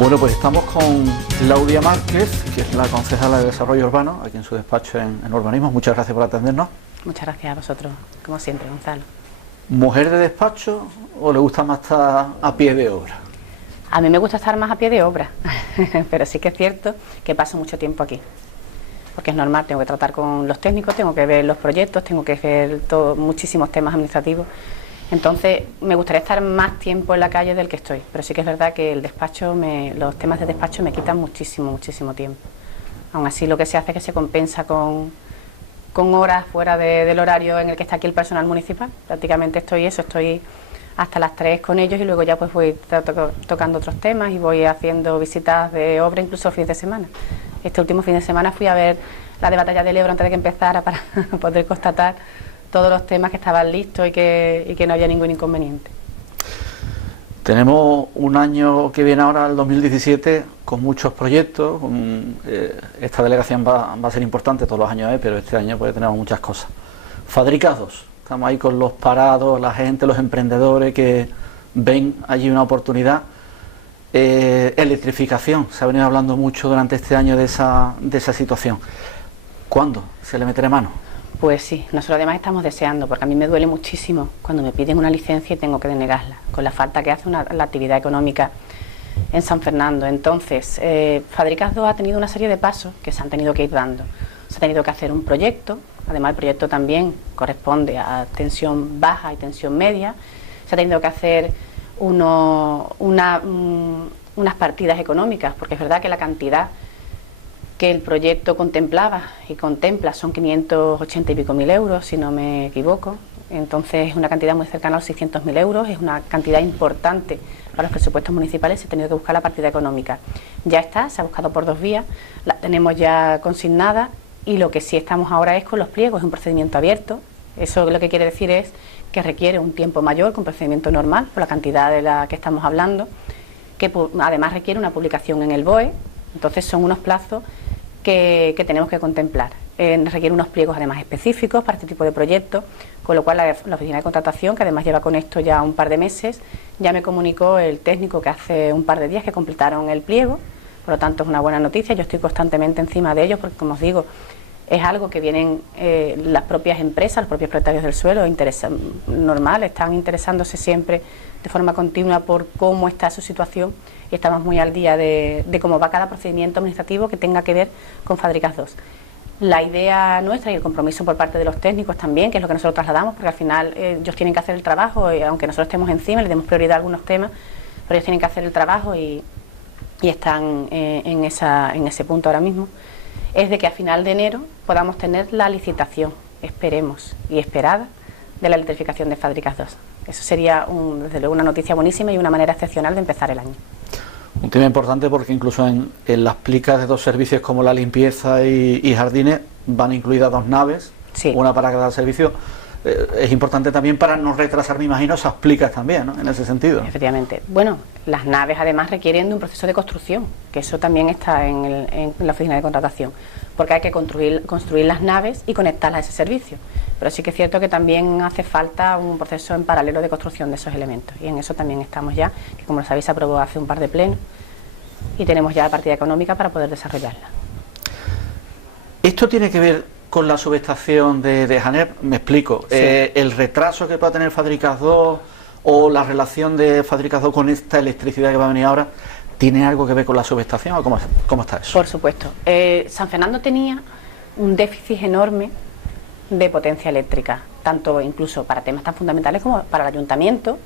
Bueno, pues estamos con Claudia Márquez, que es la concejala de Desarrollo Urbano, aquí en su despacho en Urbanismo. Muchas gracias por atendernos. Muchas gracias a vosotros, como siempre, Gonzalo. ¿Mujer de despacho o le gusta más estar a pie de obra? A mí me gusta estar más a pie de obra, pero sí que es cierto que paso mucho tiempo aquí. Porque es normal, tengo que tratar con los técnicos, tengo que ver los proyectos, tengo que ver muchísimos temas administrativos. Entonces, me gustaría estar más tiempo en la calle del que estoy, pero sí que es verdad que el despacho, los temas de despacho me quitan muchísimo tiempo. Aún así, lo que se hace es que se compensa con horas fuera del horario en el que está aquí el personal municipal. Prácticamente estoy hasta las 3 con ellos y luego ya pues voy tocando otros temas y voy haciendo visitas de obra, incluso los fines de semana. Este último fin de semana fui a ver la de Batalla del Ebro antes de que empezara para poder constatar todos los temas que estaban listos y que no había ningún inconveniente. Tenemos un año que viene ahora, el 2017, con muchos proyectos. Esta delegación va a ser importante todos los años, pero este año pues tenemos muchas cosas. Fábricas 2, estamos ahí con los parados, la gente, los emprendedores que ven allí una oportunidad. Electrificación, se ha venido hablando mucho durante este año de esa situación. ¿Cuándo se le meterá mano? Pues sí, nosotros además estamos deseando, porque a mí me duele muchísimo cuando me piden una licencia y tengo que denegarla, con la falta que hace la actividad económica en San Fernando. Entonces, Fábricas 2 ha tenido una serie de pasos que se han tenido que ir dando. Se ha tenido que hacer un proyecto, además el proyecto también corresponde a tensión baja y tensión media. Se ha tenido que hacer unas partidas económicas, porque es verdad que la cantidad que el proyecto contemplaba y contempla son 580 y pico mil euros, si no me equivoco. Entonces es una cantidad muy cercana a los 600.000 euros, es una cantidad importante para los presupuestos municipales. Se ha tenido que buscar la partida económica. Ya está, se ha buscado por 2 vías, la tenemos ya consignada y lo que sí estamos ahora es con los pliegos, es un procedimiento abierto. Eso lo que quiere decir es que requiere un tiempo mayor que un procedimiento normal, por la cantidad de la que estamos hablando, que además requiere una publicación en el BOE. Entonces son unos plazos que tenemos que contemplar. Requiere unos pliegos además específicos para este tipo de proyectos, con lo cual la oficina de contratación, que además lleva con esto ya un par de meses, ya me comunicó el técnico que hace un par de días que completaron el pliego. Por lo tanto es una buena noticia, yo estoy constantemente encima de ellos porque, como os digo, es algo que vienen las propias empresas, los propios propietarios del suelo, normal, están interesándose siempre de forma continua por cómo está su situación y estamos muy al día de cómo va cada procedimiento administrativo que tenga que ver con Fábricas 2. La idea nuestra y el compromiso por parte de los técnicos también, que es lo que nosotros trasladamos, porque al final ellos tienen que hacer el trabajo, y aunque nosotros estemos encima, le demos prioridad a algunos temas, pero ellos tienen que hacer el trabajo y están en ese punto ahora mismo, es de que a final de enero podamos tener la licitación, esperemos y esperada, de la electrificación de Fábricas 2. Eso sería desde luego una noticia buenísima y una manera excepcional de empezar el año. Un tema importante porque incluso en las plicas de 2 servicios como la limpieza y jardines van incluidas 2 naves, sí, una para cada servicio. Es importante también para no retrasar, me imagino, esas plicas también, ¿no?, en ese sentido. Efectivamente. Bueno, las naves además requieren de un proceso de construcción, que eso también está en la oficina de contratación, porque hay que construir las naves y conectarlas a ese servicio. Pero sí que es cierto que también hace falta un proceso en paralelo de construcción de esos elementos, y en eso también estamos ya, que como lo sabéis se aprobó hace un par de plenos y tenemos ya la partida económica para poder desarrollarla. ¿Esto tiene que ver con la subestación de Janer? Me explico. Sí. ¿El retraso que pueda tener Fábricas 2 o la relación de Fábricas 2 con esta electricidad que va a venir ahora tiene algo que ver con la subestación o cómo está eso? Por supuesto. San Fernando tenía un déficit enorme de potencia eléctrica, tanto incluso para temas tan fundamentales como para el ayuntamiento,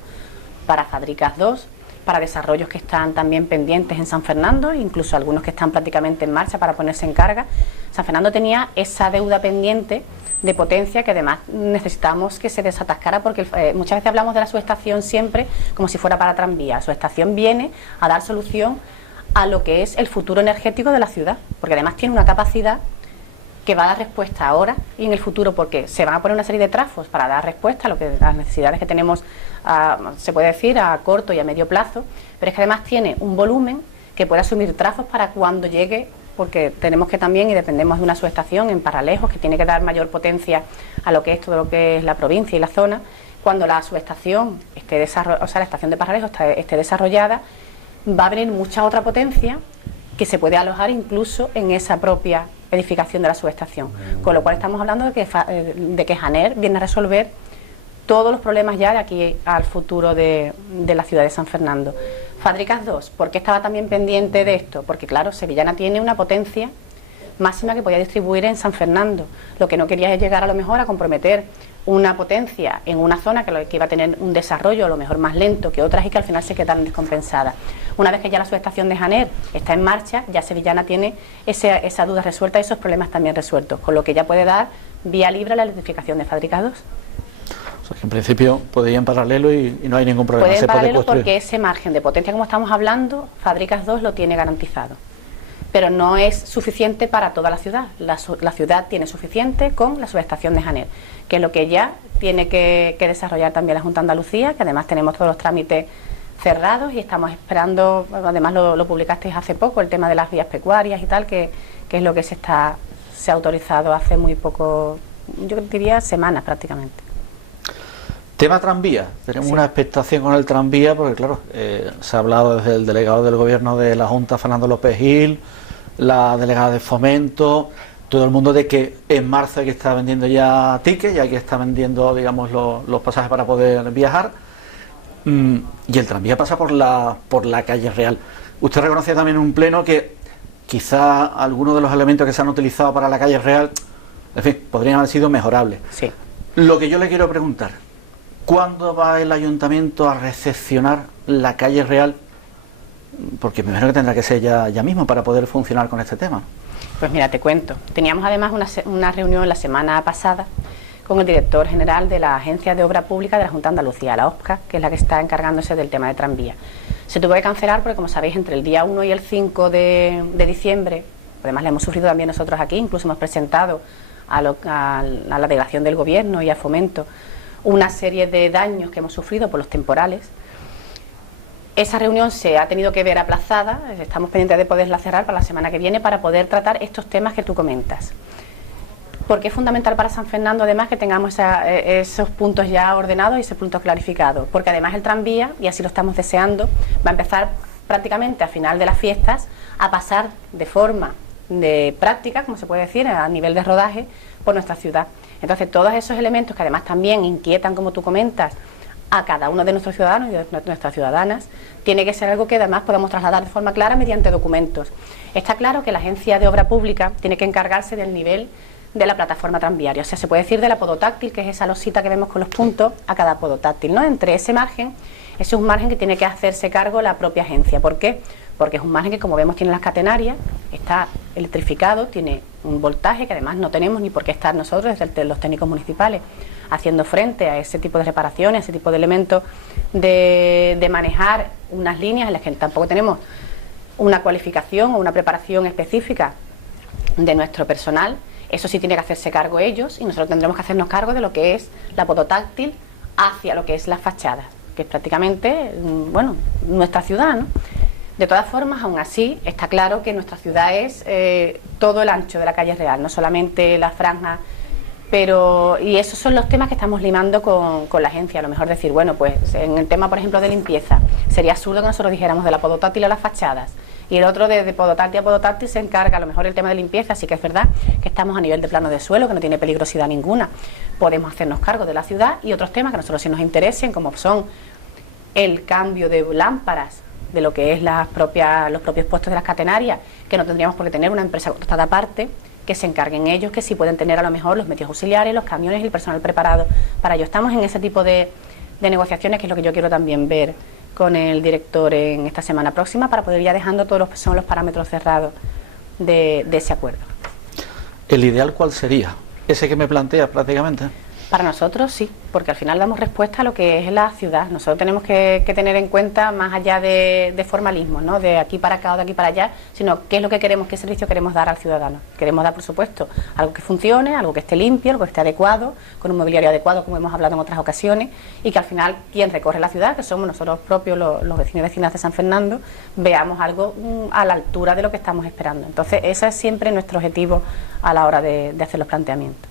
para Fábricas 2, para desarrollos que están también pendientes en San Fernando, incluso algunos que están prácticamente en marcha para ponerse en carga. San Fernando tenía esa deuda pendiente de potencia que además necesitamos que se desatascara, porque muchas veces hablamos de la subestación siempre como si fuera para tranvía. La subestación viene a dar solución a lo que es el futuro energético de la ciudad, porque además tiene una capacidad que va a dar respuesta ahora y en el futuro, porque se van a poner una serie de trafos para dar respuesta a las necesidades que tenemos, se puede decir, a corto y a medio plazo, pero es que además tiene un volumen que puede asumir trafos para cuando llegue, porque tenemos que también, y dependemos de una subestación en Paralejos, que tiene que dar mayor potencia a lo que es todo lo que es la provincia y la zona. Cuando la subestación esté desarrollada, o sea, la estación de Paralejos esté desarrollada, va a venir mucha otra potencia que se puede alojar incluso en esa propia edificación de la subestación. Con lo cual estamos hablando de que Janer viene a resolver todos los problemas ya de aquí al futuro de la ciudad de San Fernando. Fábricas 2, ¿por qué estaba también pendiente de esto? Porque claro, Sevillana tiene una potencia máxima que podía distribuir en San Fernando. Lo que no quería es llegar a lo mejor a comprometer una potencia en una zona que iba a tener un desarrollo a lo mejor más lento que otras y que al final se quedan descompensadas. Una vez que ya la subestación de Janer está en marcha, ya Sevillana tiene esa duda resuelta y esos problemas también resueltos, con lo que ya puede dar vía libre a la electrificación de Fábricas 2. O sea, que en principio puede ir en paralelo y no hay ningún problema. Puede en paralelo porque ese margen de potencia, como estamos hablando, Fábricas 2 lo tiene garantizado. Pero no es suficiente para toda la ciudad. La ciudad tiene suficiente con la subestación de Janer, que es lo que ya tiene que desarrollar también la Junta de Andalucía, que además tenemos todos los trámites cerrados y estamos esperando, además lo publicasteis hace poco, el tema de las vías pecuarias y tal, que es lo que se ha autorizado hace muy poco, yo diría semanas prácticamente. Tema tranvía, tenemos una expectación con el tranvía porque claro, se ha hablado desde el delegado del gobierno de la Junta, Fernando López Gil, la delegada de Fomento, todo el mundo, de que en marzo hay que estar vendiendo ya tickets y hay que estar vendiendo, digamos, los pasajes para poder viajar, y el tranvía pasa por la calle Real. Usted reconocía también en un pleno que quizá algunos de los elementos que se han utilizado para la calle Real, en fin, podrían haber sido mejorables. Sí. Lo que yo le quiero preguntar, ¿cuándo va el ayuntamiento a recepcionar la calle Real? Porque me imagino que tendrá que ser ya mismo para poder funcionar con este tema. Pues mira, te cuento. Teníamos además una reunión la semana pasada con el director general de la Agencia de Obra Pública de la Junta de Andalucía, la OPCA, que es la que está encargándose del tema de tranvía. Se tuvo que cancelar porque, como sabéis, entre el día 1 y el 5 de diciembre, además la hemos sufrido también nosotros aquí, incluso hemos presentado a la delegación del Gobierno y a Fomento una serie de daños que hemos sufrido por los temporales. Esa reunión se ha tenido que ver aplazada, estamos pendientes de poderla cerrar para la semana que viene para poder tratar estos temas que tú comentas. Porque es fundamental para San Fernando además que tengamos esos puntos ya ordenados y esos puntos clarificados, porque además el tranvía, y así lo estamos deseando, va a empezar prácticamente a final de las fiestas a pasar de forma de práctica, como se puede decir, a nivel de rodaje por nuestra ciudad. Entonces todos esos elementos que además también inquietan, como tú comentas, a cada uno de nuestros ciudadanos y de nuestras ciudadanas, tiene que ser algo que además podamos trasladar de forma clara mediante documentos. Está claro que la Agencia de Obra Pública tiene que encargarse del nivel de la plataforma tranviaria, o sea, se puede decir de la podotáctil, que es esa losita que vemos con los puntos a cada podotáctil, ¿no? Entre ese margen, ese es un margen que tiene que hacerse cargo la propia agencia. ¿Por qué? Porque es un margen que, como vemos, tiene las catenarias, está electrificado, tiene un voltaje que además no tenemos ni por qué estar nosotros, desde los técnicos municipales, haciendo frente a ese tipo de reparaciones, a ese tipo de elementos de manejar unas líneas en las que tampoco tenemos una cualificación o una preparación específica de nuestro personal. Eso sí tiene que hacerse cargo ellos y nosotros tendremos que hacernos cargo de lo que es la podotáctil hacia lo que es las fachadas, que es prácticamente, bueno, nuestra ciudad, ¿no? De todas formas, aún así, está claro que nuestra ciudad es todo el ancho de la calle Real, no solamente la franja, y esos son los temas que estamos limando con la agencia. A lo mejor decir, bueno, pues en el tema, por ejemplo, de limpieza, sería absurdo que nosotros dijéramos de la podotáctil a las fachadas, y el otro de podotáctil a podotáctil se encarga a lo mejor el tema de limpieza. Así que es verdad que estamos a nivel de plano de suelo, que no tiene peligrosidad ninguna, podemos hacernos cargo de la ciudad, y otros temas que a nosotros sí nos interesen, como son el cambio de lámparas, de lo que es los propios puestos de las catenarias, que no tendríamos por qué tener una empresa contratada aparte, que se encarguen ellos, que sí pueden tener a lo mejor los medios auxiliares, los camiones y el personal preparado para ello. Estamos en ese tipo de negociaciones, que es lo que yo quiero también ver con el director en esta semana próxima, para poder ir ya dejando todos los parámetros cerrados de ese acuerdo. ¿El ideal cuál sería? ¿Ese que me plantea prácticamente? Para nosotros sí, porque al final damos respuesta a lo que es la ciudad. Nosotros tenemos que tener en cuenta, más allá de formalismos, ¿no?, de aquí para acá o de aquí para allá, sino qué es lo que queremos, qué servicio queremos dar al ciudadano. Queremos dar, por supuesto, algo que funcione, algo que esté limpio, algo que esté adecuado, con un mobiliario adecuado, como hemos hablado en otras ocasiones, y que al final quien recorre la ciudad, que somos nosotros propios, los vecinos y vecinas de San Fernando, veamos algo a la altura de lo que estamos esperando. Entonces ese es siempre nuestro objetivo a la hora de hacer los planteamientos.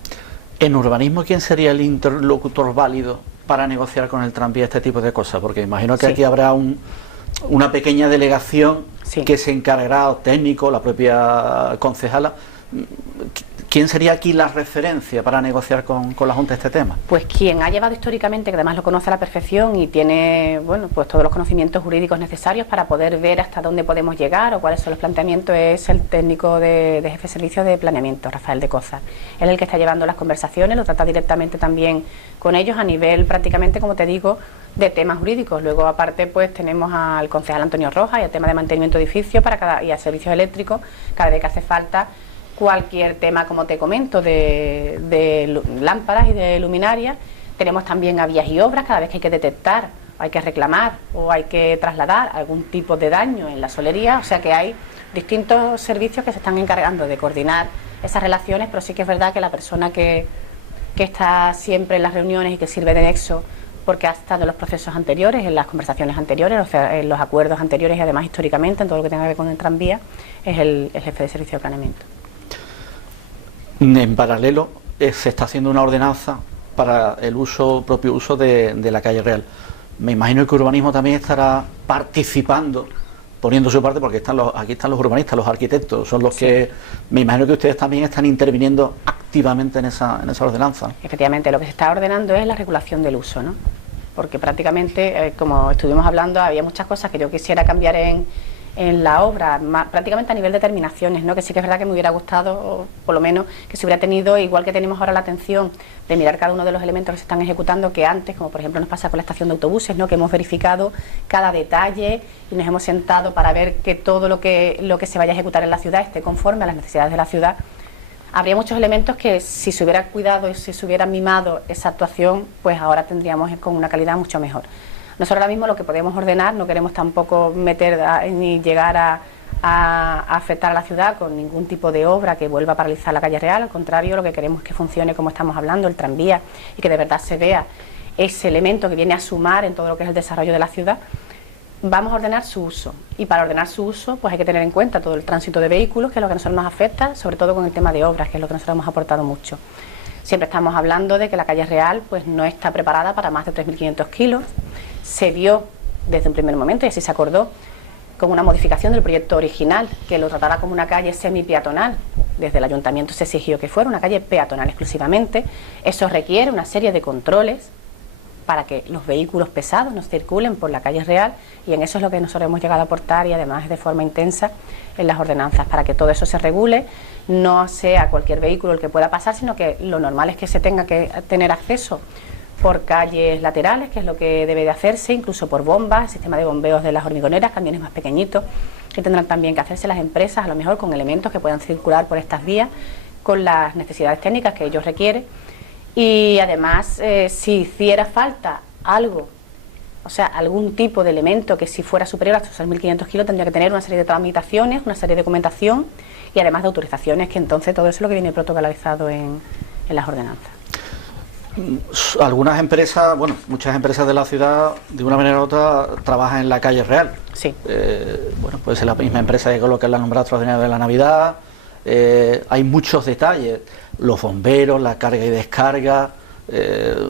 En urbanismo, ¿quién sería el interlocutor válido para negociar con el tranvía este tipo de cosas? Porque imagino que aquí habrá una pequeña delegación Sí. que se encargará, o técnico, la propia concejala. ¿Quién sería aquí la referencia para negociar con la Junta este tema? Pues quien ha llevado históricamente, que además lo conoce a la perfección y tiene, bueno, pues todos los conocimientos jurídicos necesarios para poder ver hasta dónde podemos llegar o cuáles son los planteamientos, es el técnico de jefe de servicio de planeamiento, Rafael de Coza. Él es el que está llevando las conversaciones, lo trata directamente también con ellos a nivel prácticamente, como te digo, de temas jurídicos. Luego, aparte, pues tenemos al concejal Antonio Rojas y al tema de mantenimiento de edificios y a servicios eléctricos, cada vez que hace falta cualquier tema, como te comento, de lámparas y de luminarias. Tenemos también a vías y obras, cada vez que hay que detectar, hay que reclamar o hay que trasladar algún tipo de daño en la solería. O sea que hay distintos servicios que se están encargando de coordinar esas relaciones, pero sí que es verdad que la persona que está siempre en las reuniones y que sirve de nexo, porque ha estado en los procesos anteriores, en las conversaciones anteriores, en los acuerdos anteriores y además históricamente en todo lo que tenga que ver con el tranvía, es el jefe de servicio de planeamiento. En paralelo, se está haciendo una ordenanza para el propio uso de la calle Real. Me imagino que Urbanismo también estará participando, poniendo su parte, porque aquí están los urbanistas, los arquitectos, son los que me imagino que ustedes también están interviniendo activamente en esa ordenanza. Efectivamente, lo que se está ordenando es la regulación del uso, ¿no? Porque prácticamente, como estuvimos hablando, había muchas cosas que yo quisiera cambiar en la obra, prácticamente a nivel de terminaciones, ¿no? Que sí que es verdad que me hubiera gustado, o por lo menos que se hubiera tenido, igual que tenemos ahora la atención de mirar cada uno de los elementos que se están ejecutando, que antes, como por ejemplo nos pasa con la estación de autobuses, ¿no? Que hemos verificado cada detalle y nos hemos sentado para ver que todo lo que se vaya a ejecutar en la ciudad esté conforme a las necesidades de la ciudad. Habría muchos elementos que, si se hubiera cuidado y si se hubiera mimado esa actuación, pues ahora tendríamos con una calidad mucho mejor. Nosotros ahora mismo lo que podemos ordenar, no queremos tampoco meter ni llegar a afectar a la ciudad con ningún tipo de obra que vuelva a paralizar la calle Real. Al contrario, lo que queremos es que funcione como estamos hablando, el tranvía, y que de verdad se vea ese elemento que viene a sumar en todo lo que es el desarrollo de la ciudad. Vamos a ordenar su uso, y para ordenar su uso pues hay que tener en cuenta todo el tránsito de vehículos, que es lo que a nosotros nos afecta, sobre todo con el tema de obras, que es lo que nosotros hemos aportado mucho. Siempre estamos hablando de que la calle Real pues no está preparada para más de 3.500 kilos. Se vio desde un primer momento, y así se acordó, con una modificación del proyecto original, que lo tratara como una calle semi-peatonal. Desde el ayuntamiento se exigió que fuera una calle peatonal exclusivamente. Eso requiere una serie de controles para que los vehículos pesados no circulen por la calle Real, y en eso es lo que nosotros hemos llegado a aportar, y además de forma intensa en las ordenanzas, para que todo eso se regule, no sea cualquier vehículo el que pueda pasar, sino que lo normal es que se tenga que tener acceso por calles laterales, que es lo que debe de hacerse, incluso por bombas, sistema de bombeos de las hormigoneras, camiones más pequeñitos, que tendrán también que hacerse las empresas, a lo mejor con elementos que puedan circular por estas vías, con las necesidades técnicas que ellos requieren. Y además, si hiciera falta algo, o sea, algún tipo de elemento que si fuera superior a estos 6.500 kilos, tendría que tener una serie de tramitaciones, una serie de documentación y además de autorizaciones, que entonces todo eso es lo que viene protocolarizado en las ordenanzas. Algunas empresas, bueno, muchas empresas de la ciudad, de una manera u otra, trabajan en la calle Real. Sí. Bueno, puede ser la misma empresa que coloca la nombrada extraordinaria de la Navidad. Hay muchos detalles, los bomberos, la carga y descarga,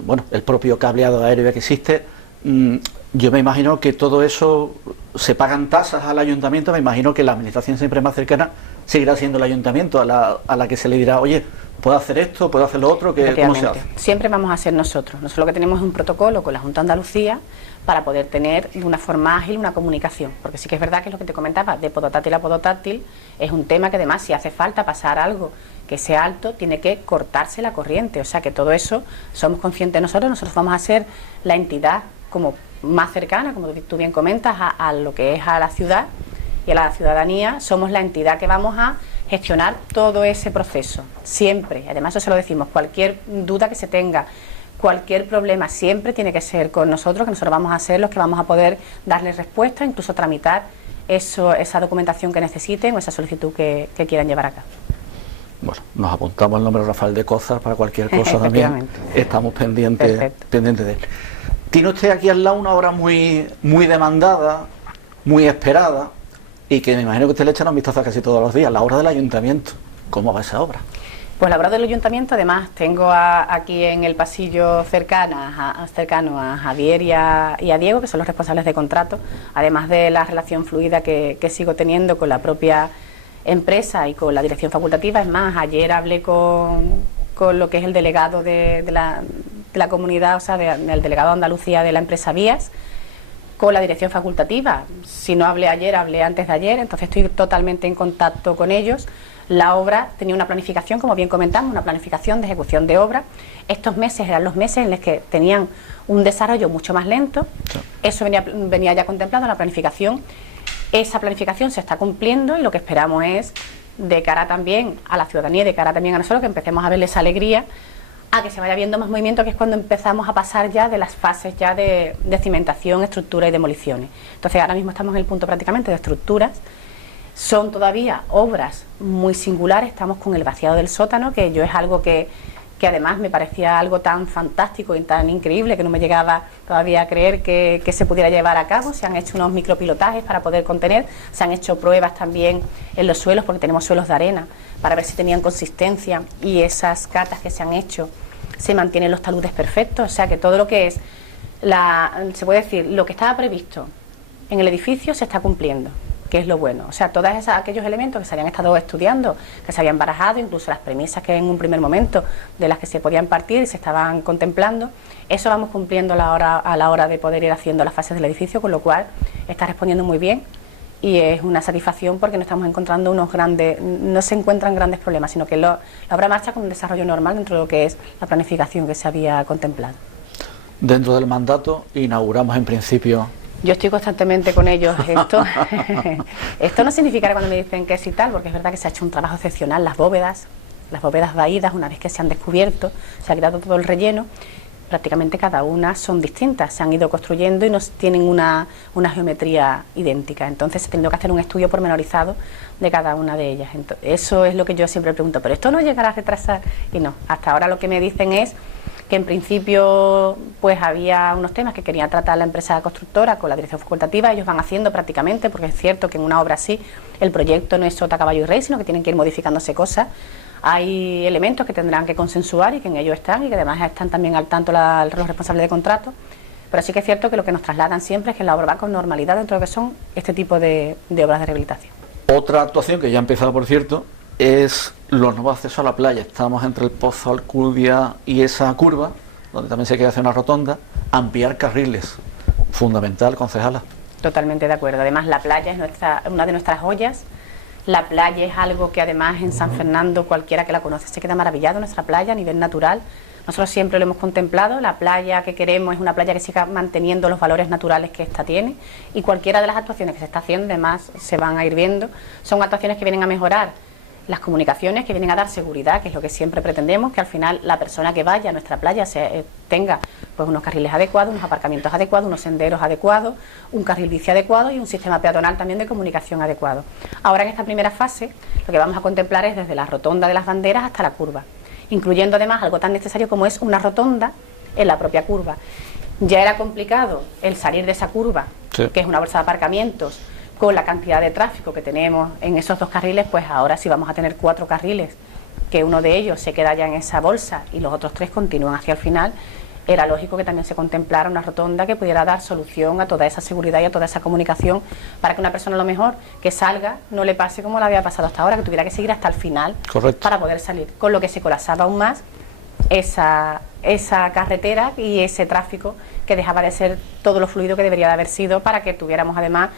bueno, el propio cableado aéreo que existe. Yo me imagino que todo eso se pagan tasas al ayuntamiento. Me imagino que la administración siempre más cercana seguirá siendo el ayuntamiento, a la que se le dirá, oye, puedo hacer esto, puedo hacer lo otro, ¿cómo se hace? Siempre vamos a ser nosotros. Nosotros lo que tenemos es un protocolo con la Junta de Andalucía para poder tener de una forma ágil una comunicación, porque sí que es verdad que es lo que te comentaba, de podotáctil a podotáctil, es un tema que además, si hace falta pasar algo que sea alto, tiene que cortarse la corriente. O sea que todo eso somos conscientes nosotros vamos a ser la entidad como más cercana, como tú bien comentas, a lo que es a la ciudad y a la ciudadanía. Somos la entidad que vamos a gestionar todo ese proceso, siempre. Además, eso se lo decimos, cualquier duda que se tenga, cualquier problema, siempre tiene que ser con nosotros, que nosotros vamos a ser los que vamos a poder darles respuesta, incluso tramitar esa documentación que necesiten o esa solicitud que quieran llevar a cabo. Bueno, nos apuntamos el nombre de Rafael de Coza para cualquier cosa también. Estamos pendientes de él. Tiene usted aquí al lado una obra muy demandada, muy esperada, y que me imagino que usted le echa un vistazo casi todos los días, la obra del ayuntamiento. ¿Cómo va esa obra? Pues la obra del ayuntamiento, además, tengo aquí en el pasillo cercano a Javier y a Diego, que son los responsables de contrato, además de la relación fluida que sigo teniendo con la propia empresa y con la dirección facultativa. Es más, ayer hablé con lo que es el delegado de la comunidad, o sea, el delegado de Andalucía de la empresa Vías, con la dirección facultativa. Si no hablé ayer, hablé antes de ayer, entonces estoy totalmente en contacto con ellos. La obra tenía una planificación, como bien comentamos, una planificación de ejecución de obra. Estos meses eran los meses en los que tenían un desarrollo mucho más lento. Eso venía ya contemplado en la planificación. Esa planificación se está cumpliendo y lo que esperamos es, de cara también a la ciudadanía y de cara también a nosotros, que empecemos a verles alegría, a que se vaya viendo más movimiento, que es cuando empezamos a pasar ya de las fases ya de cimentación, estructura y demoliciones. Entonces ahora mismo estamos en el punto prácticamente de estructuras. Son todavía obras muy singulares, estamos con el vaciado del sótano, que yo es algo que además me parecía algo tan fantástico y tan increíble que no me llegaba todavía a creer que se pudiera llevar a cabo. Se han hecho unos micropilotajes para poder contener, se han hecho pruebas también en los suelos, porque tenemos suelos de arena, para ver si tenían consistencia, y esas catas que se han hecho se mantienen los taludes perfectos, o sea que todo lo que es, se puede decir, lo que estaba previsto en el edificio se está cumpliendo, que es lo bueno. O sea, todos aquellos elementos que se habían estado estudiando, que se habían barajado, incluso las premisas que en un primer momento de las que se podían partir y se estaban contemplando, eso vamos cumpliendo a la hora de poder ir haciendo las fases del edificio, con lo cual está respondiendo muy bien y es una satisfacción, porque no estamos encontrando no se encuentran grandes problemas, sino que la obra marcha con un desarrollo normal dentro de lo que es la planificación que se había contemplado. Dentro del mandato inauguramos en principio. Yo estoy constantemente con ellos. Esto no significa cuando me dicen que sí tal, porque es verdad que se ha hecho un trabajo excepcional. Las bóvedas vaídas, una vez que se han descubierto, se ha quitado todo el relleno, prácticamente cada una son distintas, se han ido construyendo y no tienen una geometría idéntica. Entonces se ha tenido que hacer un estudio pormenorizado de cada una de ellas. Eso es lo que yo siempre pregunto, pero esto no llegará a retrasar, y no. Hasta ahora lo que me dicen es que en principio pues había unos temas que quería tratar la empresa constructora con la dirección facultativa. Ellos van haciendo prácticamente, porque es cierto que en una obra así el proyecto no es sota, caballo y rey, sino que tienen que ir modificándose cosas. Hay elementos que tendrán que consensuar y que en ellos están, y que además están también al tanto los responsables de contrato. Pero sí que es cierto que lo que nos trasladan siempre es que la obra va con normalidad dentro de lo que son este tipo de obras de rehabilitación. Otra actuación que ya ha empezado, por cierto, es los nuevos accesos a la playa. Estamos entre el Pozo, Alcudia y esa curva, donde también se quiere hacer una rotonda. Ampliar carriles, fundamental, concejala. Totalmente de acuerdo. Además, la playa es una de nuestras joyas. La playa es algo que además en San Fernando cualquiera que la conoce se queda maravillado. Nuestra playa a nivel natural, nosotros siempre lo hemos contemplado. La playa que queremos es una playa que siga manteniendo los valores naturales que ésta tiene, y cualquiera de las actuaciones que se está haciendo además se van a ir viendo. Son actuaciones que vienen a mejorar las comunicaciones, que vienen a dar seguridad, que es lo que siempre pretendemos, que al final la persona que vaya a nuestra playa tenga pues unos carriles adecuados, unos aparcamientos adecuados, unos senderos adecuados, un carril bici adecuado y un sistema peatonal también de comunicación adecuado. Ahora, en esta primera fase, lo que vamos a contemplar es desde la rotonda de las banderas hasta la curva, incluyendo además algo tan necesario como es una rotonda en la propia curva. Ya era complicado el salir de esa curva, sí, que es una bolsa de aparcamientos, con la cantidad de tráfico que tenemos en esos dos carriles. Pues ahora sí vamos a tener 4 carriles, que uno de ellos se queda ya en esa bolsa y los otros 3 continúan hacia el final. Era lógico que también se contemplara una rotonda que pudiera dar solución a toda esa seguridad y a toda esa comunicación, para que una persona a lo mejor que salga no le pase como le había pasado hasta ahora, que tuviera que seguir hasta el final. Correcto. Para poder salir, con lo que se colapsaba aún más esa carretera y ese tráfico, que dejaba de ser todo lo fluido que debería de haber sido, para que tuviéramos además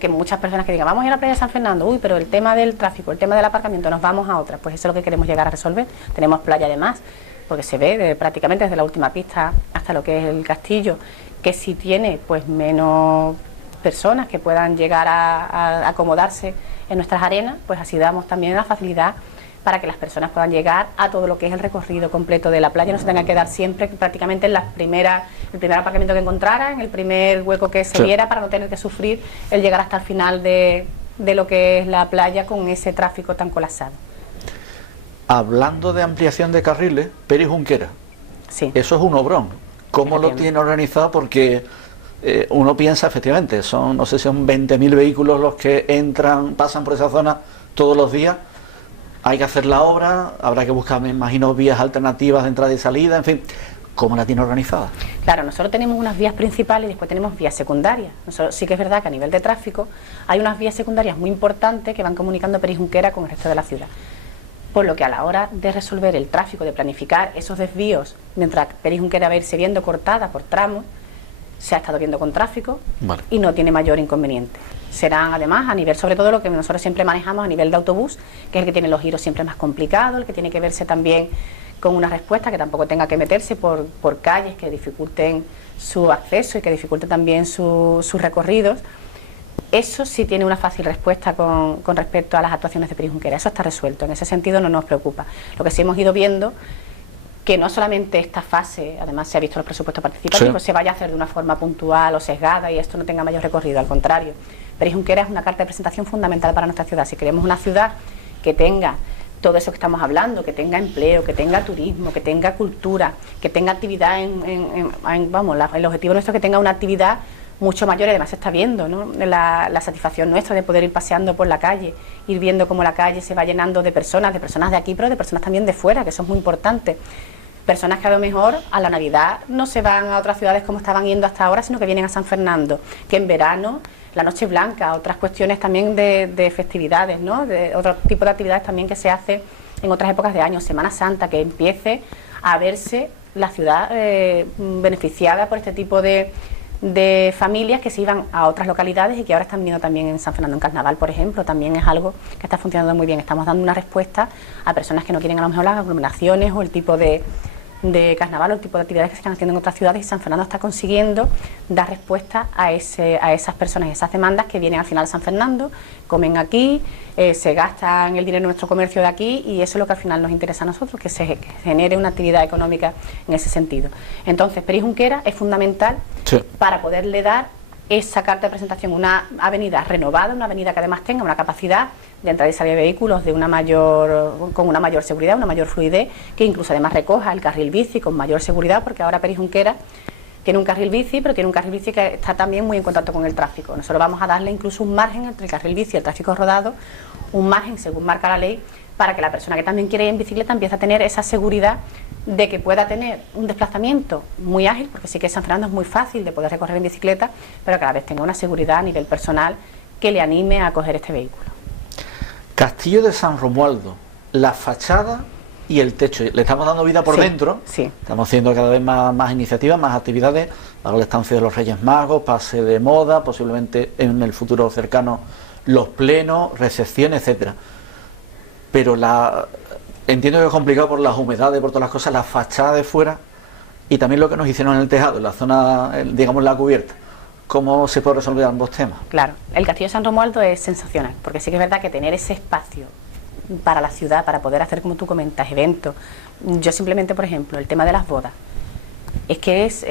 que muchas personas que digan vamos a ir a la playa de San Fernando, uy, pero el tema del tráfico, el tema del aparcamiento, nos vamos a otra. Pues eso es lo que queremos llegar a resolver. Tenemos playa además, porque se ve prácticamente desde la última pista hasta lo que es el castillo, que si tiene pues menos personas que puedan llegar a acomodarse en nuestras arenas, pues así damos también la facilidad para que las personas puedan llegar a todo lo que es el recorrido completo de la playa, no se tenga que quedar siempre prácticamente en el primer aparcamiento que encontrara, en el primer hueco que se viera, para no tener que sufrir el llegar hasta el final de lo que es la playa con ese tráfico tan colapsado. Hablando de ampliación de carriles, Pérez Junquera, sí, eso es un obrón. ¿Cómo lo tiene organizado? Porque uno piensa, efectivamente, no sé si son 20.000 vehículos los que pasan por esa zona todos los días, hay que hacer la obra, habrá que buscar, me imagino, vías alternativas de entrada y salida, en fin, ¿cómo la tiene organizada? Claro, nosotros tenemos unas vías principales y después tenemos vías secundarias. Nosotros, sí que es verdad que a nivel de tráfico hay unas vías secundarias muy importantes que van comunicando Peris Junquera con el resto de la ciudad. Por lo que a la hora de resolver el tráfico, de planificar esos desvíos, mientras Peris Junquera va a irse viendo cortada por tramos, se ha estado viendo con tráfico y no tiene mayor inconveniente. Serán además a nivel, sobre todo lo que nosotros siempre manejamos a nivel de autobús, que es el que tiene los giros siempre más complicados, el que tiene que verse también con una respuesta que tampoco tenga que meterse por calles que dificulten su acceso y que dificulten también sus recorridos. Eso sí tiene una fácil respuesta con respecto a las actuaciones de Peris Junquera, eso está resuelto, en ese sentido no nos preocupa. Lo que sí hemos ido viendo, que no solamente esta fase, además se ha visto los presupuestos participativos, se vaya a hacer de una forma puntual o sesgada y esto no tenga mayor recorrido, al contrario. Peris Junquera es una carta de presentación fundamental para nuestra ciudad. Si queremos una ciudad que tenga todo eso que estamos hablando, que tenga empleo, que tenga turismo, que tenga cultura, que tenga actividad vamos, el objetivo nuestro es que tenga una actividad mucho mayor, y además se está viendo, ¿no? La satisfacción nuestra de poder ir paseando por la calle, ir viendo cómo la calle se va llenando de personas de aquí, pero de personas también de fuera, que eso es muy importante. Personas que a lo mejor a la Navidad no se van a otras ciudades como estaban yendo hasta ahora, sino que vienen a San Fernando, que en verano, la Noche Blanca, otras cuestiones también de festividades, ¿no? De otro tipo de actividades también que se hace en otras épocas de año, Semana Santa, que empiece a verse la ciudad beneficiada por este tipo de familias que se iban a otras localidades y que ahora están viendo también en San Fernando. En Carnaval, por ejemplo, también es algo que está funcionando muy bien. Estamos dando una respuesta a personas que no quieren a lo mejor las aglomeraciones o el tipo de carnaval o el tipo de actividades que se están haciendo en otras ciudades, y San Fernando está consiguiendo dar respuesta a esas personas y esas demandas que vienen al final a San Fernando, comen aquí, se gastan el dinero en nuestro comercio de aquí, y eso es lo que al final nos interesa a nosotros, que se genere una actividad económica en ese sentido. Entonces, Peris Junquera es fundamental para poderle dar esa carta de presentación, una avenida renovada, una avenida que además tenga una capacidad de entrada y salida de vehículos con una mayor seguridad, una mayor fluidez, que incluso además recoja el carril bici con mayor seguridad, porque ahora Peris Junquera tiene un carril bici, pero tiene un carril bici que está también muy en contacto con el tráfico. Nosotros vamos a darle incluso un margen entre el carril bici y el tráfico rodado, un margen según marca la ley, para que la persona que también quiere ir en bicicleta empiece a tener esa seguridad de que pueda tener un desplazamiento muy ágil, porque sí que San Fernando es muy fácil de poder recorrer en bicicleta, pero que a la vez tenga una seguridad a nivel personal que le anime a coger este vehículo. Castillo de San Romualdo, la fachada y el techo, le estamos dando vida por dentro, estamos haciendo cada vez más iniciativas, más actividades, para la estancia de los Reyes Magos, pase de moda, posiblemente en el futuro cercano los plenos, recepciones, etcétera. Pero entiendo que es complicado por las humedades, por todas las cosas, la fachada de fuera y también lo que nos hicieron en el tejado, en la zona, digamos, la cubierta. ¿Cómo se puede resolver ambos temas? Claro, el Castillo de San Romualdo es sensacional, porque sí que es verdad que tener ese espacio para la ciudad, para poder hacer, como tú comentas, eventos. Yo simplemente, por ejemplo, el tema de las bodas, es que es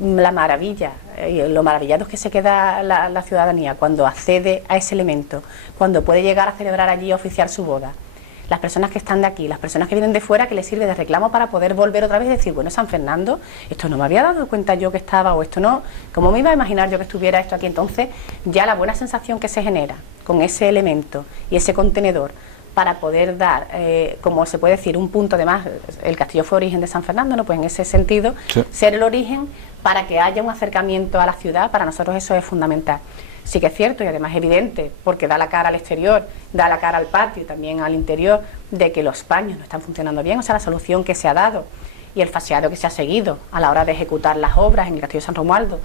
la maravilla, lo maravillados que se queda la ciudadanía cuando accede a ese elemento, cuando puede llegar a celebrar allí, a oficiar su boda. Las personas que están de aquí, las personas que vienen de fuera, que les sirve de reclamo para poder volver otra vez y decir, bueno, San Fernando, esto no me había dado cuenta yo que estaba, o esto no, ¿cómo me iba a imaginar yo que estuviera esto aquí? Entonces, ya la buena sensación que se genera con ese elemento y ese contenedor para poder dar, como se puede decir, un punto de más. El castillo fue origen de San Fernando, ¿no? Pues en ese sentido, ser el origen para que haya un acercamiento a la ciudad, para nosotros eso es fundamental. Sí que es cierto y además es evidente, porque da la cara al exterior, da la cara al patio y también al interior, de que los paños no están funcionando bien, o sea, la solución que se ha dado y el faseado que se ha seguido a la hora de ejecutar las obras en el Castillo de San Romualdo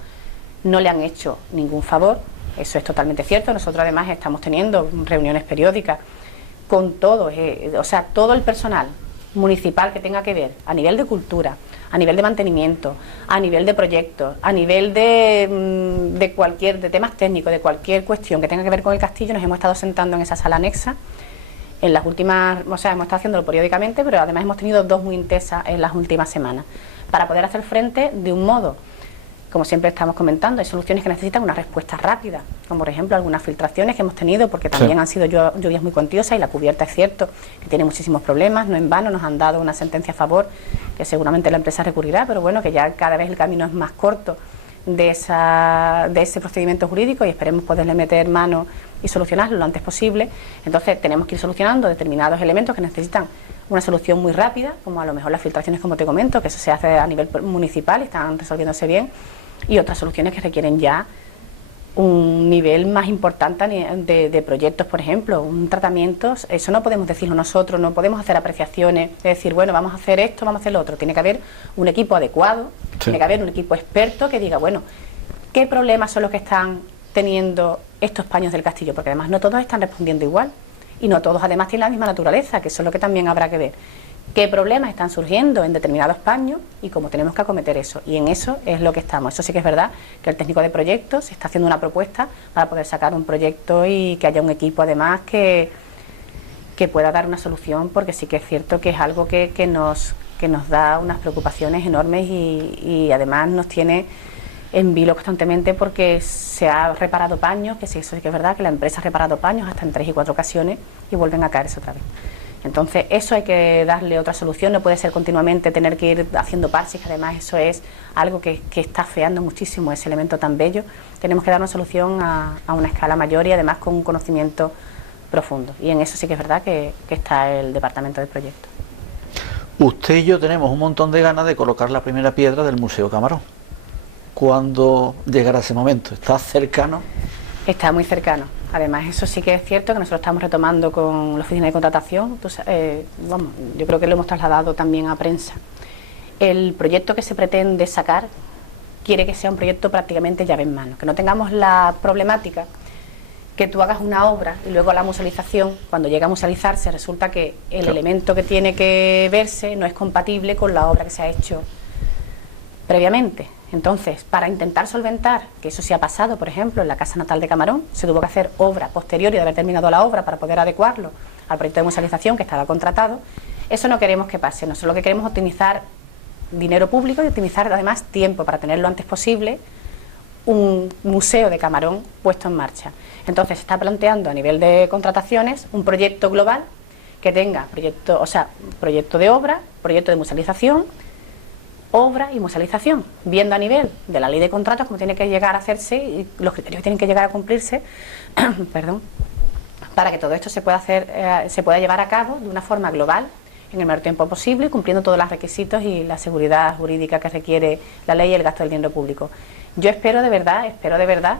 no le han hecho ningún favor, eso es totalmente cierto. Nosotros además estamos teniendo reuniones periódicas con todo, o sea, todo el personal municipal que tenga que ver a nivel de cultura, a nivel de mantenimiento, a nivel de proyectos, a nivel de temas técnicos, de cualquier cuestión que tenga que ver con el castillo. Nos hemos estado sentando en esa sala anexa en las últimas, o sea, hemos estado haciéndolo periódicamente, pero además hemos tenido dos muy intensas en las últimas semanas, para poder hacer frente de un modo, como siempre estamos comentando, hay soluciones que necesitan una respuesta rápida, como por ejemplo algunas filtraciones que hemos tenido, porque también han sido lluvias muy cuantiosas y la cubierta es cierto que tiene muchísimos problemas, no en vano nos han dado una sentencia a favor, que seguramente la empresa recurrirá, pero bueno, que ya cada vez el camino es más corto de ese procedimiento jurídico y esperemos poderle meter mano y solucionarlo lo antes posible. Entonces tenemos que ir solucionando determinados elementos que necesitan una solución muy rápida, como a lo mejor las filtraciones, como te comento, que eso se hace a nivel municipal y están resolviéndose bien, y otras soluciones que requieren ya un nivel más importante de proyectos, por ejemplo, un tratamiento. Eso no podemos decirlo nosotros, no podemos hacer apreciaciones, de decir, bueno, vamos a hacer esto, vamos a hacer lo otro. Tiene que haber un equipo adecuado, tiene que haber un equipo experto que diga, bueno, ¿qué problemas son los que están teniendo estos paños del castillo? Porque además no todos están respondiendo igual y no todos además tienen la misma naturaleza, que eso es lo que también habrá que ver. ¿Qué problemas están surgiendo en determinados paños y cómo tenemos que acometer eso? Y en eso es lo que estamos. Eso sí que es verdad, que el técnico de proyectos está haciendo una propuesta para poder sacar un proyecto y que haya un equipo además que pueda dar una solución, porque sí que es cierto que es algo que nos da unas preocupaciones enormes y además nos tiene en vilo constantemente, porque se ha reparado paños, que sí, eso sí que es verdad, que la empresa ha reparado paños hasta en 3 y 4 ocasiones y vuelven a caerse otra vez. Entonces eso hay que darle otra solución, no puede ser continuamente tener que ir haciendo parches, que además eso es algo que está feando muchísimo ese elemento tan bello. Tenemos que dar una solución a una escala mayor y además con un conocimiento profundo, y en eso sí que es verdad que está el departamento de proyectos. Usted y yo tenemos un montón de ganas de colocar la primera piedra del Museo Camarón. ¿Cuándo llegará ese momento? ¿Está cercano? Está muy cercano. Además, eso sí que es cierto, que nosotros estamos retomando con la oficina de contratación. Vamos, yo creo que lo hemos trasladado también a prensa. El proyecto que se pretende sacar quiere que sea un proyecto prácticamente llave en mano, que no tengamos la problemática que tú hagas una obra y luego a la musealización, cuando llega a musealizarse, resulta que el elemento que tiene que verse no es compatible con la obra que se ha hecho previamente. Entonces, para intentar solventar, que eso sí ha pasado, por ejemplo, en la Casa Natal de Camarón, se tuvo que hacer obra posterior y de haber terminado la obra para poder adecuarlo al proyecto de musealización que estaba contratado. Eso no queremos que pase. Nosotros lo que queremos es optimizar dinero público y optimizar además tiempo para tener lo antes posible un museo de Camarón puesto en marcha. Entonces se está planteando a nivel de contrataciones un proyecto global que tenga proyecto de obra, proyecto de musealización, obra y musealización, viendo a nivel de la ley de contratos cómo tiene que llegar a hacerse y los criterios que tienen que llegar a cumplirse perdón, para que todo esto se pueda llevar a cabo de una forma global en el menor tiempo posible, cumpliendo todos los requisitos y la seguridad jurídica que requiere la ley y el gasto del dinero público. Yo espero de verdad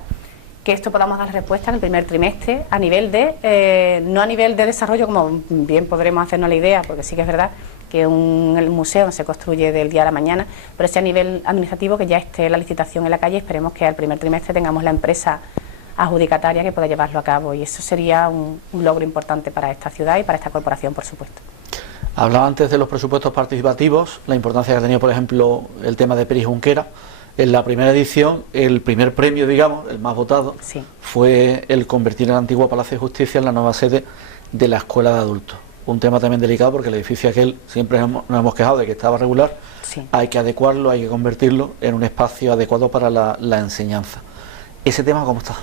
que esto podamos dar respuesta en el primer trimestre a nivel de, no a nivel de desarrollo, como bien podremos hacernos la idea, porque sí que es verdad que el museo no se construye del día a la mañana, pero sí a nivel administrativo, que ya esté la licitación en la calle. Esperemos que al primer trimestre tengamos la empresa adjudicataria que pueda llevarlo a cabo, y eso sería un logro importante para esta ciudad y para esta corporación, por supuesto. Hablaba antes de los presupuestos participativos, la importancia que ha tenido, por ejemplo, el tema de Peris Junquera. En la primera edición, el primer premio, digamos, el más votado, sí, fue el convertir el antiguo Palacio de Justicia en la nueva sede de la Escuela de Adultos. Un tema también delicado, porque el edificio aquel siempre nos hemos quejado de que estaba regular. Sí. Hay que adecuarlo, hay que convertirlo en un espacio adecuado para la enseñanza. ¿Ese tema cómo está?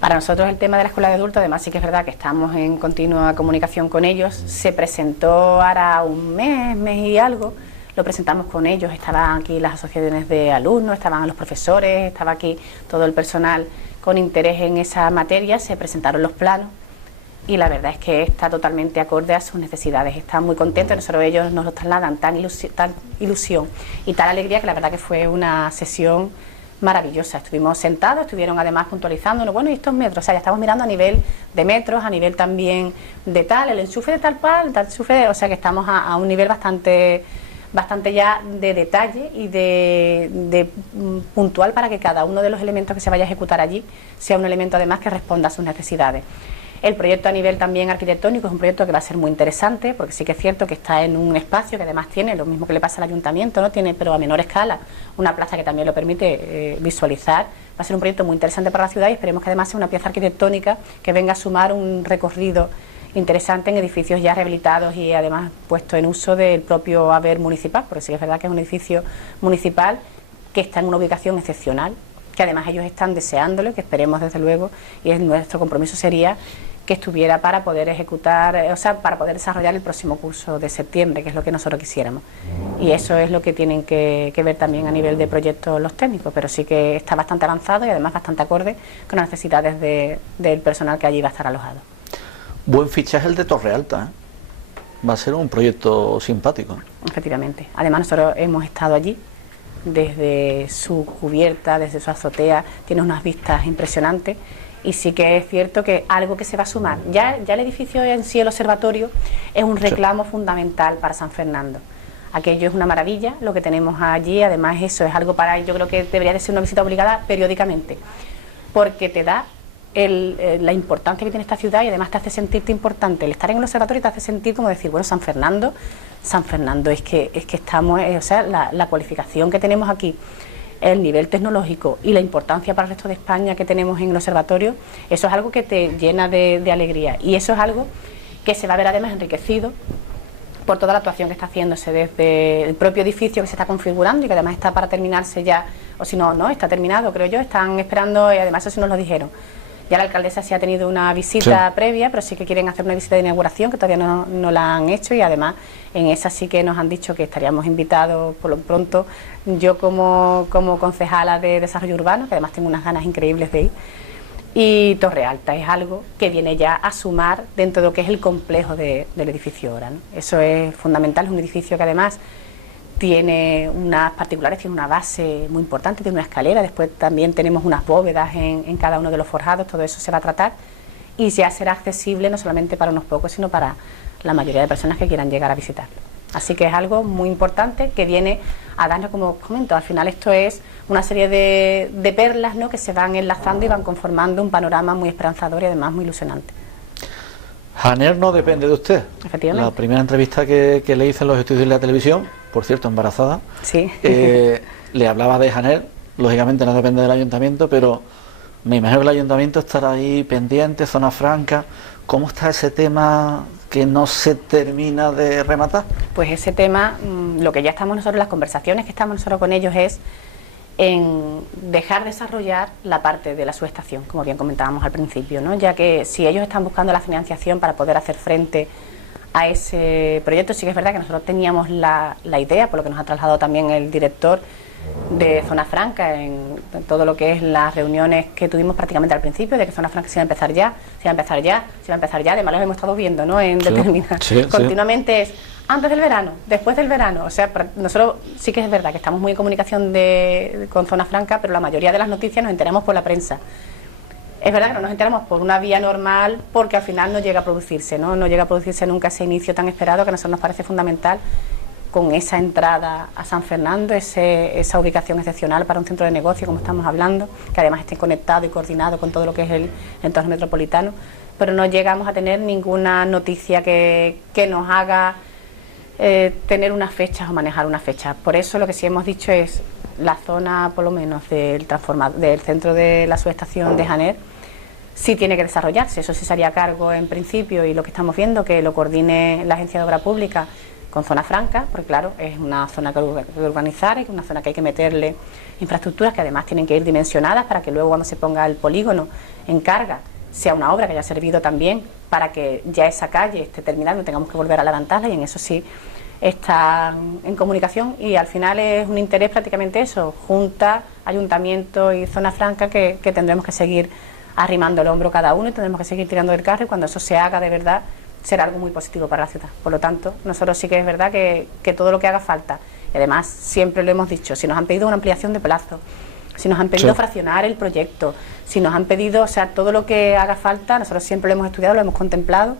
Para nosotros el tema de la Escuela de Adultos, además sí que es verdad que estamos en continua comunicación con ellos. Se presentó ahora un mes y algo, lo presentamos con ellos, estaban aquí las asociaciones de alumnos, estaban los profesores, estaba aquí todo el personal con interés en esa materia, se presentaron los planos y la verdad es que está totalmente acorde a sus necesidades. Están muy contentos, nosotros ellos nos lo trasladan tal ilusión y tal alegría, que la verdad que fue una sesión maravillosa. Estuvimos sentados, estuvieron además puntualizándonos, bueno, y estos metros, o sea, ya estamos mirando a nivel de metros, a nivel también de tal, el enchufe de tal cual, tal enchufe, o sea que estamos a un nivel bastante ya de detalle y de puntual, para que cada uno de los elementos que se vaya a ejecutar allí sea un elemento además que responda a sus necesidades. El proyecto a nivel también arquitectónico es un proyecto que va a ser muy interesante, porque sí que es cierto que está en un espacio que además tiene lo mismo que le pasa al ayuntamiento, ¿no? Tiene, pero a menor escala, una plaza que también lo permite visualizar. Va a ser un proyecto muy interesante para la ciudad y esperemos que además sea una pieza arquitectónica que venga a sumar un recorrido interesante en edificios ya rehabilitados y además puesto en uso del propio haber municipal, porque sí que es verdad que es un edificio municipal que está en una ubicación excepcional, que además ellos están deseándolo, que esperemos desde luego, y nuestro compromiso sería que estuviera para poder ejecutar, o sea, para poder desarrollar el próximo curso de septiembre, que es lo que nosotros quisiéramos. Y eso es lo que tienen que ver también a nivel de proyectos los técnicos, pero sí que está bastante avanzado y además bastante acorde con las necesidades del personal que allí va a estar alojado. Buen fichaje el de Torrealta, ¿eh? Va a ser un proyecto simpático. Efectivamente. Además nosotros hemos estado allí, desde su cubierta, desde su azotea, tiene unas vistas impresionantes. Y sí que es cierto que algo que se va a sumar. Ya el edificio en sí, el observatorio, es un reclamo fundamental para San Fernando. Aquello es una maravilla, lo que tenemos allí. Además eso es algo para, yo creo que debería de ser una visita obligada periódicamente, porque te da la importancia que tiene esta ciudad y además te hace sentirte importante. El estar en el observatorio te hace sentir como decir, bueno, San Fernando es que estamos, o sea, la cualificación que tenemos aquí, el nivel tecnológico y la importancia para el resto de España que tenemos en el observatorio, eso es algo que te llena de alegría, y eso es algo que se va a ver además enriquecido por toda la actuación que está haciéndose desde el propio edificio que se está configurando y que además está para terminarse ya, o si no, está terminado, creo yo, están esperando, y además eso sí nos lo dijeron. Ya la alcaldesa sí ha tenido una visita previa, pero sí que quieren hacer una visita de inauguración que todavía no la han hecho, y además en esa sí que nos han dicho que estaríamos invitados por lo pronto, yo como concejala de Desarrollo Urbano, que además tengo unas ganas increíbles de ir, y Torrealta es algo que viene ya a sumar dentro de lo que es el complejo del edificio ahora, ¿no? Eso es fundamental, es un edificio que además tiene unas particulares, tiene una base muy importante, tiene una escalera, después también tenemos unas bóvedas en cada uno de los forjados, todo eso se va a tratar y ya será accesible no solamente para unos pocos, sino para la mayoría de personas que quieran llegar a visitarlo. Así que es algo muy importante que viene a darnos, como os comento, al final esto es una serie de perlas, ¿no?, que se van enlazando y van conformando un panorama muy esperanzador y además muy ilusionante. Janer no depende de usted. Efectivamente. La primera entrevista que le hice en los estudios de la televisión, por cierto, embarazada, sí. Le hablaba de Janer, lógicamente no depende del ayuntamiento, pero me imagino que el ayuntamiento estará ahí pendiente, zona franca. ¿Cómo está ese tema que no se termina de rematar? Pues ese tema, lo que ya estamos nosotros, las conversaciones que estamos nosotros con ellos es en dejar desarrollar la parte de la subestación, como bien comentábamos al principio, ¿no? Ya que si ellos están buscando la financiación para poder hacer frente a ese proyecto, sí que es verdad que nosotros teníamos la idea, por lo que nos ha trasladado también el director de Zona Franca en todo lo que es las reuniones que tuvimos prácticamente al principio, de que Zona Franca se iba a empezar ya, además lo hemos estado viendo, ¿no?, en determinadas, continuamente es antes del verano, después del verano, o sea, nosotros sí que es verdad que estamos muy en comunicación con Zona Franca, pero la mayoría de las noticias nos enteramos por la prensa. Es verdad que no nos enteramos por una vía normal, porque al final no llega a producirse, no llega a producirse nunca ese inicio tan esperado que a nosotros nos parece fundamental, con esa entrada a San Fernando, esa ubicación excepcional para un centro de negocio, como estamos hablando, que además esté conectado y coordinado con todo lo que es el entorno metropolitano, pero no llegamos a tener ninguna noticia que nos haga tener unas fechas o manejar unas fechas. Por eso lo que sí hemos dicho es la zona, por lo menos, del centro de la subestación de Janer, sí tiene que desarrollarse. Eso sí se haría cargo en principio, y lo que estamos viendo, que lo coordine la Agencia de Obra Pública con Zona Franca, porque claro, es una zona que urbanizar, es una zona que hay que meterle infraestructuras que además tienen que ir dimensionadas para que luego, cuando se ponga el polígono en carga, sea una obra que haya servido también para que ya esa calle esté terminada, no tengamos que volver a levantarla, y en eso sí están en comunicación, y al final es un interés prácticamente eso, Junta, Ayuntamiento y Zona Franca, que tendremos que seguir arrimando el hombro cada uno y tendremos que seguir tirando del carro, y cuando eso se haga de verdad será algo muy positivo para la ciudad. Por lo tanto, nosotros sí que es verdad que todo lo que haga falta, y además siempre lo hemos dicho, si nos han pedido una ampliación de plazo, si nos han pedido fraccionar el proyecto, si nos han pedido, o sea, todo lo que haga falta, nosotros siempre lo hemos estudiado, lo hemos contemplado,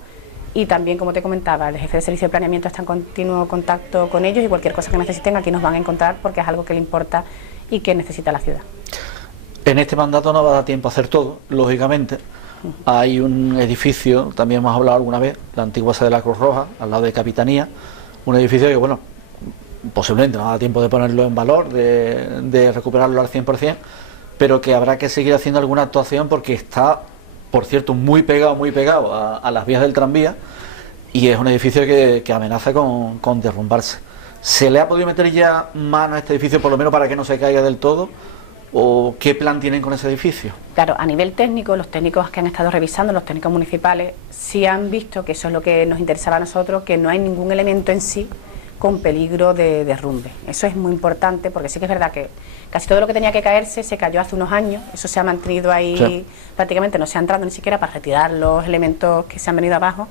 y también, como te comentaba, el jefe de servicio de planeamiento está en continuo contacto con ellos, y cualquier cosa que necesiten aquí nos van a encontrar, porque es algo que le importa y que necesita la ciudad. En este mandato no va a dar tiempo a hacer todo, lógicamente. Hay un edificio, también hemos hablado alguna vez, la antigua sede de la Cruz Roja, al lado de Capitanía, un edificio que, bueno, posiblemente no da tiempo de ponerlo en valor, de recuperarlo al 100%, pero que habrá que seguir haciendo alguna actuación, porque está, por cierto, muy pegado a las vías del tranvía, y es un edificio que amenaza con derrumbarse. ¿Se le ha podido meter ya mano a este edificio, por lo menos para que no se caiga del todo, ¿O qué plan tienen con ese edificio? Claro, a nivel técnico, los técnicos que han estado revisando, los técnicos municipales, sí han visto, que eso es lo que nos interesaba a nosotros, que no hay ningún elemento en sí con peligro de derrumbe. Eso es muy importante, porque sí que es verdad que casi todo lo que tenía que caerse se cayó hace unos años, eso se ha mantenido ahí, sí. Prácticamente no se ha entrado ni siquiera para retirar los elementos que se han venido abajo,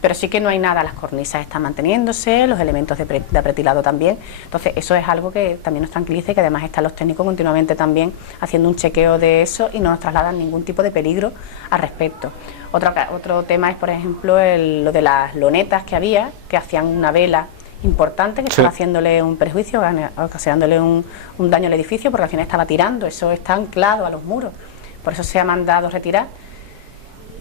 pero sí que no hay nada, las cornisas están manteniéndose, los elementos de apretilado también. Entonces eso es algo que también nos tranquiliza y que además están los técnicos continuamente también haciendo un chequeo de eso y no nos trasladan ningún tipo de peligro al respecto. Otro tema es, por ejemplo, lo de las lonetas que había, que hacían una vela importante, que estaba haciéndole un perjuicio, ocasionándole un daño al edificio, porque al final estaba tirando, eso está anclado a los muros, por eso se ha mandado retirar.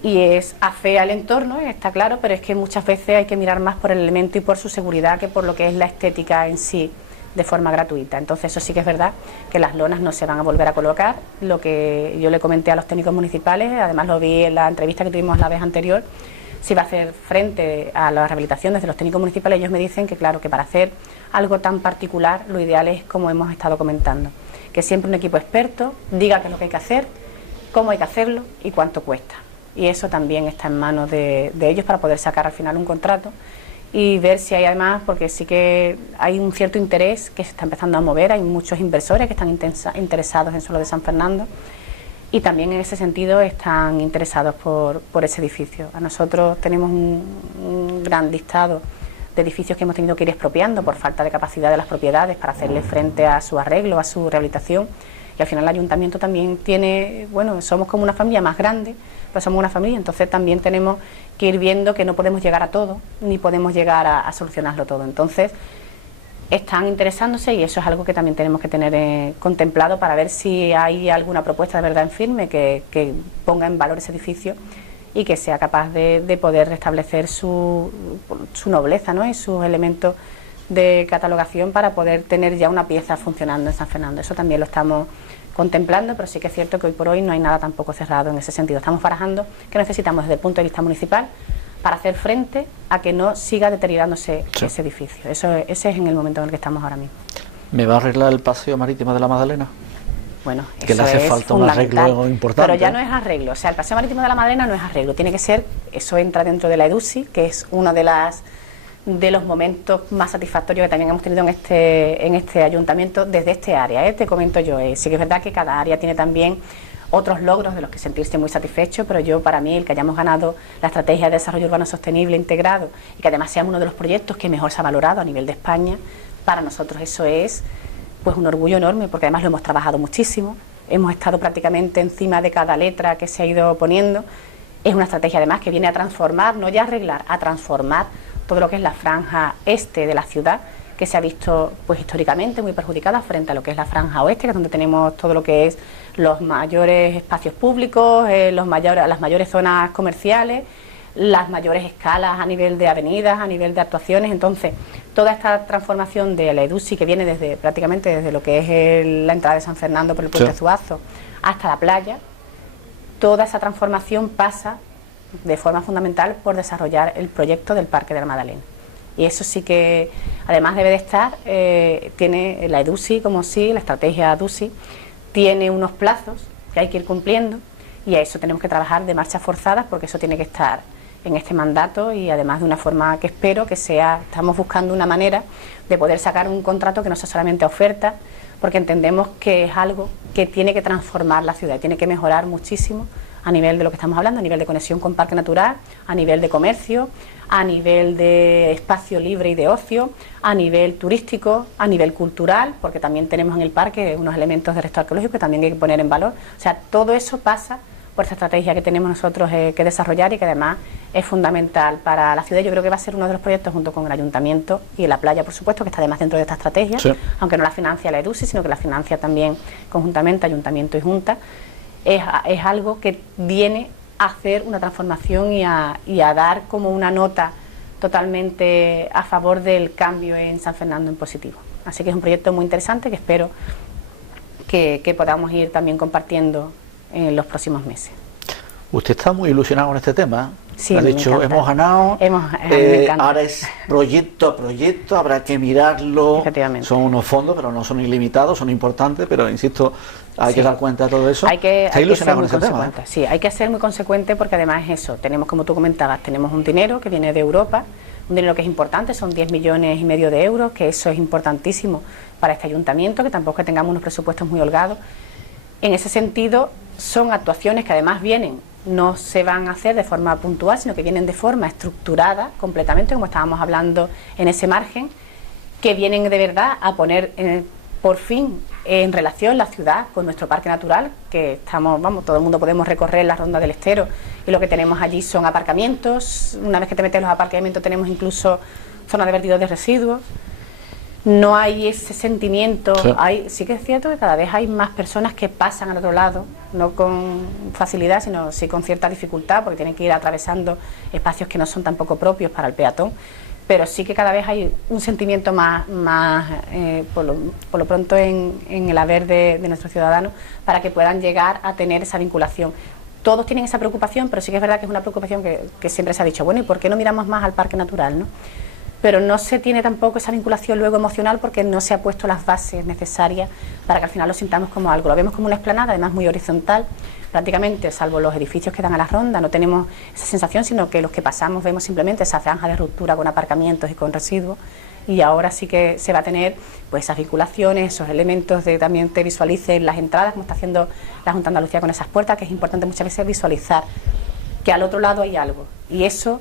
Y es afea el entorno, está claro, pero es que muchas veces hay que mirar más por el elemento y por su seguridad que por lo que es la estética en sí, de forma gratuita. Entonces eso sí que es verdad, que las lonas no se van a volver a colocar. Lo que yo le comenté a los técnicos municipales, además lo vi en la entrevista que tuvimos la vez anterior, si va a hacer frente a la rehabilitación desde los técnicos municipales, ellos me dicen que claro, que para hacer algo tan particular, lo ideal es como hemos estado comentando, que siempre un equipo experto diga qué es lo que hay que hacer, cómo hay que hacerlo y cuánto cuesta. Y eso también está en manos de ellos para poder sacar al final un contrato y ver si hay además, porque sí que hay un cierto interés que se está empezando a mover, hay muchos inversores que están interesados en suelo de San Fernando y también en ese sentido están interesados por ese edificio. A nosotros tenemos un gran listado de edificios que hemos tenido que ir expropiando por falta de capacidad de las propiedades para hacerle frente a su arreglo, a su rehabilitación. Y al final el ayuntamiento también tiene, bueno, somos como una familia más grande, pero somos una familia, entonces también tenemos que ir viendo que no podemos llegar a todo, ni podemos llegar a solucionarlo todo. Entonces están interesándose y eso es algo que también tenemos que tener contemplado para ver si hay alguna propuesta de verdad en firme que ponga en valor ese edificio y que sea capaz de poder restablecer su nobleza, ¿no? Y sus elementos de catalogación para poder tener ya una pieza funcionando en San Fernando. Eso también lo estamos contemplando, pero sí que es cierto que hoy por hoy no hay nada tampoco cerrado en ese sentido. Estamos barajando qué necesitamos desde el punto de vista municipal para hacer frente a que no siga deteriorándose ese edificio. Ese es en el momento en el que estamos ahora mismo. ¿Me va a arreglar el paseo marítimo de la Magdalena? Bueno, que le hace falta un arreglo importante. Pero ya no es arreglo, o sea, el paseo marítimo de la Magdalena no es arreglo, tiene que ser, eso entra dentro de la EDUSI, que es uno de los momentos más satisfactorios que también hemos tenido en este ayuntamiento desde este área, te comento yo. Sí que es verdad que cada área tiene también otros logros de los que sentirse muy satisfecho, pero yo, para mí, el que hayamos ganado la estrategia de desarrollo urbano sostenible integrado y que además sea uno de los proyectos que mejor se ha valorado a nivel de España, para nosotros eso es pues un orgullo enorme, porque además lo hemos trabajado muchísimo, hemos estado prácticamente encima de cada letra que se ha ido poniendo. Es una estrategia además que viene a transformar, no ya arreglar, a transformar todo lo que es la franja este de la ciudad, que se ha visto pues históricamente muy perjudicada frente a lo que es la franja oeste, que es donde tenemos todo lo que es los mayores espacios públicos, las mayores zonas comerciales, las mayores escalas a nivel de avenidas, a nivel de actuaciones. Entonces, toda esta transformación de la EDUSI, que viene prácticamente desde lo que es la entrada de San Fernando por el puente Zuazo hasta la playa, toda esa transformación pasa de forma fundamental por desarrollar el proyecto del Parque de la Magdalena. Y eso sí que, además debe de estar, tiene la EDUSI, como sí, la estrategia EDUSI, tiene unos plazos que hay que ir cumpliendo y a eso tenemos que trabajar de marchas forzadas, porque eso tiene que estar en este mandato y además de una forma que espero que sea, estamos buscando una manera de poder sacar un contrato que no sea solamente oferta, porque entendemos que es algo que tiene que transformar la ciudad, tiene que mejorar muchísimo a nivel de lo que estamos hablando, a nivel de conexión con parque natural, a nivel de comercio, a nivel de espacio libre y de ocio, a nivel turístico, a nivel cultural, porque también tenemos en el parque unos elementos de resto arqueológico que también hay que poner en valor. O sea, todo eso pasa por esta estrategia que tenemos nosotros que desarrollar y que además es fundamental para la ciudad. Yo creo que va a ser uno de los proyectos junto con el ayuntamiento y la playa, por supuesto, que está además dentro de esta estrategia, aunque no la financia la EDUSI, sino que la financia también conjuntamente ayuntamiento y junta. Es algo que viene a hacer una transformación y a dar como una nota totalmente a favor del cambio en San Fernando en positivo. Así que es un proyecto muy interesante que espero que podamos ir también compartiendo en los próximos meses. Usted está muy ilusionado con este tema. Sí, ha dicho, hemos ganado, me encanta. ahora es proyecto a proyecto, habrá que mirarlo. Efectivamente. Son unos fondos, pero no son ilimitados, son importantes, pero insisto, hay que dar cuenta de todo eso. Hay que ser muy con ese consecuente. tema, ¿eh? Sí, hay que ser muy consecuente porque además eso, tenemos, como tú comentabas, tenemos un dinero que viene de Europa, un dinero que es importante, son 10,5 millones de euros, que eso es importantísimo para este ayuntamiento, que tampoco que tengamos unos presupuestos muy holgados. En ese sentido, son actuaciones que además no se van a hacer de forma puntual, sino que vienen de forma estructurada completamente, como estábamos hablando en ese margen, que vienen de verdad a poner por fin en relación la ciudad con nuestro parque natural, que todo el mundo podemos recorrer la Ronda del Estero y lo que tenemos allí son aparcamientos. Una vez que te metes en los aparcamientos tenemos incluso zonas de vertidos de residuos. No hay ese sentimiento, sí que es cierto que cada vez hay más personas que pasan al otro lado, no con facilidad, sino sí con cierta dificultad, porque tienen que ir atravesando espacios que no son tampoco propios para el peatón, pero sí que cada vez hay un sentimiento más por lo pronto en el haber de nuestros ciudadanos, para que puedan llegar a tener esa vinculación. Todos tienen esa preocupación, pero sí que es verdad que es una preocupación que siempre se ha dicho, bueno, ¿y por qué no miramos más al parque natural, no? Pero no se tiene tampoco esa vinculación luego emocional, porque no se ha puesto las bases necesarias para que al final lo sintamos como algo. Lo vemos como una explanada, además muy horizontal, prácticamente, salvo los edificios que dan a la ronda, no tenemos esa sensación, sino que los que pasamos vemos simplemente esa franja de ruptura con aparcamientos y con residuos, y ahora sí que se va a tener pues esas vinculaciones, esos elementos de también te visualicen las entradas, como está haciendo la Junta de Andalucía con esas puertas, que es importante muchas veces visualizar que al otro lado hay algo, y eso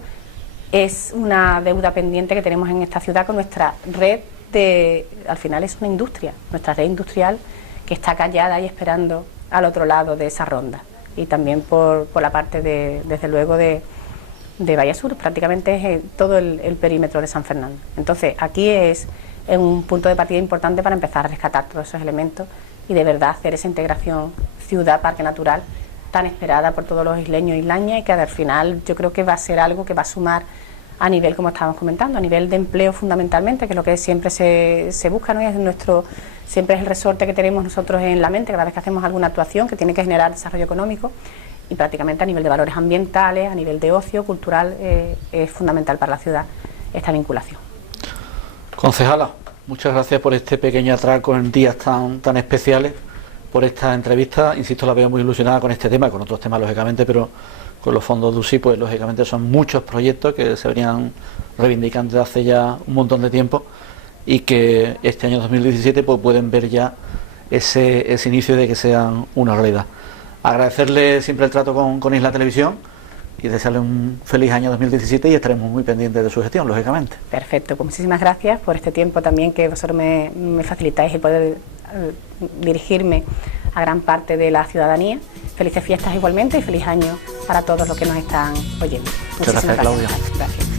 es una deuda pendiente que tenemos en esta ciudad con nuestra red al final es una industria, nuestra red industrial que está callada y esperando al otro lado de esa ronda, y también por la parte desde luego de Bahía Sur, prácticamente es todo el perímetro de San Fernando. Entonces aquí es un punto de partida importante para empezar a rescatar todos esos elementos y de verdad hacer esa integración ciudad-parque natural tan esperada por todos los isleños e isleñas, y que al final yo creo que va a ser algo que va a sumar a nivel, como estábamos comentando, a nivel de empleo fundamentalmente, que es lo que siempre se busca, ¿no? Y siempre es el resorte que tenemos nosotros en la mente cada vez que hacemos alguna actuación que tiene que generar desarrollo económico, y prácticamente a nivel de valores ambientales, a nivel de ocio, cultural, es fundamental para la ciudad esta vinculación. Concejala, muchas gracias por este pequeño atraco en días tan especiales, por esta entrevista. Insisto, la veo muy ilusionada con este tema, con otros temas lógicamente, pero con los fondos de UCI, pues lógicamente son muchos proyectos que se venían reivindicando desde hace ya un montón de tiempo, y que este año 2017 pues pueden ver ya ese inicio de que sean una realidad. Agradecerle siempre el trato con Isla Televisión y desearle un feliz año 2017, y estaremos muy pendientes de su gestión, lógicamente. Perfecto, pues muchísimas gracias por este tiempo también que vosotros me facilitáis, el poder dirigirme a gran parte de la ciudadanía. Felices fiestas igualmente y feliz año para todos los que nos están oyendo. Muchas gracias, Claudia. Gracias.